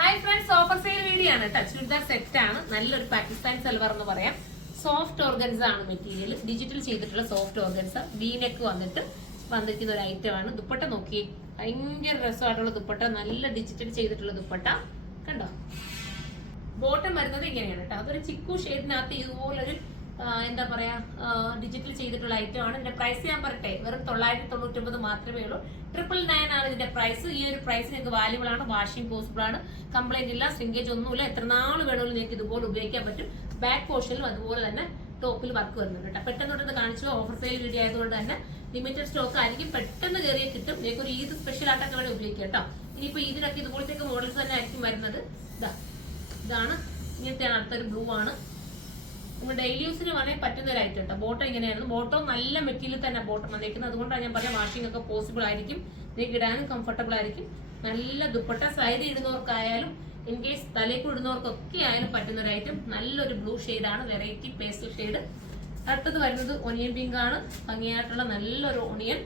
Hi friends, offer sale video ആണ് കേട്ടോ. Churidar set ആണ്. നല്ലൊരു പാകിസ്ഥാൻ സൽവാർ എന്ന് പറയാം. സോഫ്റ്റ് ഓർഗൻസ ആണ് മെറ്റീരിയൽ. ഡിജിറ്റൽ ചെയ്തിട്ടുള്ള സോഫ്റ്റ് ഓർഗൻസ. വീനെക്ക് വന്നിരിക്കുന്ന ഒരു ഐറ്റം ആണ്. ദുപ്പട്ട നോക്കിയേ, ഭയങ്കര രസമായിട്ടുള്ള ദുപ്പട്ട. നല്ല ഡിജിറ്റൽ ചെയ്തിട്ടുള്ള ദുപ്പട്ട കണ്ടോ. ബോട്ടം വരുന്നത് ഇങ്ങനെയാണ് കേട്ടോ. അതൊരു ചിക്കു ഷെയ്ഡിനകത്ത് ഇതുപോലൊരു എന്താ പറയാ ഡിജിറ്റൽ ചെയ്തിട്ടുള്ള ഐറ്റം ആണ്. ഇതിന്റെ പ്രൈസ് ഞാൻ പറയട്ടെ, വെറും 999 മാത്രമേ ഉള്ളൂ. 999 ആണ് ഇതിന്റെ പ്രൈസ്. ഈ ഒരു പ്രൈസ് നിങ്ങൾക്ക് വാല്യൂബിൾ ആണ്, വാഷിംഗ് പോസിബിൾ ആണ്, കംപ്ലൈന്റ് ഇല്ല, ശ്രിങ്കേജ് ഒന്നുമില്ല. എത്ര നാൾ വേണമെങ്കിലും നിങ്ങൾക്ക് ഇതുപോലെ ഉപയോഗിക്കാൻ പറ്റും. ബാക്ക് പോർഷനിലും അതുപോലെ തന്നെ ടോപ്പിൽ വർക്ക് വരുന്നുണ്ട് കേട്ടോ. പെട്ടെന്ന് കാണിച്ചു. ഓഫർ സെയിൽ വീഡിയോ ആയതുകൊണ്ട് തന്നെ ലിമിറ്റഡ് സ്റ്റോക്ക് ആയിരിക്കും. പെട്ടെന്ന് കയറിയ കിട്ടും. നിങ്ങൾക്ക് ഒരു ഈദ് സ്പെഷ്യൽ ആയിട്ടൊക്കെ വേണം ഉപയോഗിക്കാം കേട്ടോ. ഇനിയിപ്പോ ഇതിനൊക്കെ ഇതുപോലത്തെ മോഡൽസ് തന്നെ ആയിരിക്കും വരുന്നത്. ഇതാണ് ഇങ്ങനത്തെയാണ്. അടുത്തൊരു ബ്ലൂ ആണ്. നമ്മൾ ഡെയിലി യൂസിന് വേണമെങ്കിൽ പറ്റുന്ന ഒരു ഐറ്റം കേട്ടോ. ബോട്ടം ഇങ്ങനെയായിരുന്നു. ബോട്ടം നല്ല മെറ്റീരിയൽ തന്നെ ബോട്ടം വന്നേക്കുന്നത്. അതുകൊണ്ടാണ് ഞാൻ പറയാം വാഷിംഗ് ഒക്കെ പോസിബിൾ ആയിരിക്കും. നിങ്ങൾക്ക് ഇടാനും കംഫർട്ടബിൾ ആയിരിക്കും. നല്ല ദുപ്പട്ട സൈഡ് ഇടുന്നവർക്കായാലും ഇൻ കേസ് തലേക്ക് ഇടുന്നവർക്കൊക്കെ ആയാലും പറ്റുന്ന ഒരു ഐറ്റം. നല്ലൊരു ബ്ലൂ ആണ്, വെറൈറ്റി പേസ്റ്റൽ ഷെയ്ഡ്. അടുത്തത് വരുന്നത് ഒനിയൻ പിങ്ക് ആണ്. ഭംഗിയായിട്ടുള്ള നല്ലൊരു ഒണിയൻ.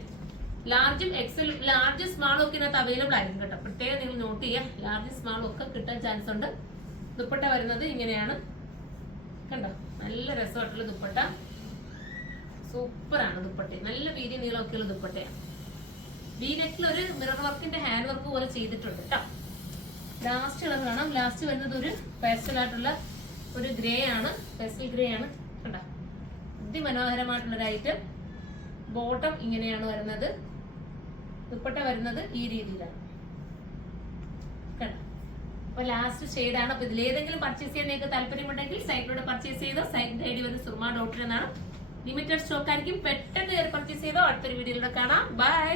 ലാർജും എക്സൽ, ലാർജ് സ്മാളും ഒക്കെ ഇതിനകത്ത് അവൈലബിൾ ആയിരിക്കും കേട്ടോ. പ്രത്യേകം നിങ്ങൾ നോട്ട് ചെയ്യുക. ലാർജ് സ്മാളും ഒക്കെ കിട്ടാൻ ചാൻസ് ഉണ്ട്. ദുപ്പട്ട വരുന്നത് ഇങ്ങനെയാണ് കണ്ടോ. നല്ല രസമായിട്ടുള്ള ദുപ്പട്ട. സൂപ്പറാണ് ദുപ്പട്ട. നല്ല വീതി നീളമൊക്കെയുള്ള ദുപ്പട്ടയാണ്. വീനെക്കിൽ ഒരു മിറർ വർക്കിന്റെ ഹാൻഡ് വർക്ക് പോലെ ചെയ്തിട്ടുണ്ട് കേട്ടോ. ലാസ്റ്റ് കളർ കാണാം. ലാസ്റ്റ് വരുന്നത് ഒരു പേസ്റ്റൽ ആയിട്ടുള്ള ഒരു ഗ്രേ ആണ്. പേസ്റ്റൽ ഗ്രേ ആണ് കണ്ടോ. അതിമനോഹരമായിട്ടുള്ള ഒരു ഐറ്റം. ബോട്ടം ഇങ്ങനെയാണ് വരുന്നത്. ദുപ്പട്ട വരുന്നത് ഈ രീതിയിലാണ് കണ്ടോ. അപ്പൊ ലാസ്റ്റ് ഷെയ്ഡാണ്. അപ്പൊ ഇതിലേതെങ്കിലും പർച്ചേസ് ചെയ്യാൻ നിങ്ങൾക്ക് താല്പര്യമുണ്ടെങ്കിൽ സൈറ്റിലൂടെ പർച്ചേസ് ചെയ്തോ. സൈറ്റിന്റെ ഐഡി വരുന്നത് surma.in എന്നാണ്. ലിമിറ്റഡ് സ്റ്റോക്ക് ആയിരിക്കും. പെട്ടെന്ന് പർച്ചേസ് ചെയ്തോ. അടുത്തൊരു വീഡിയോയിലൂടെ കാണാം. ബൈ.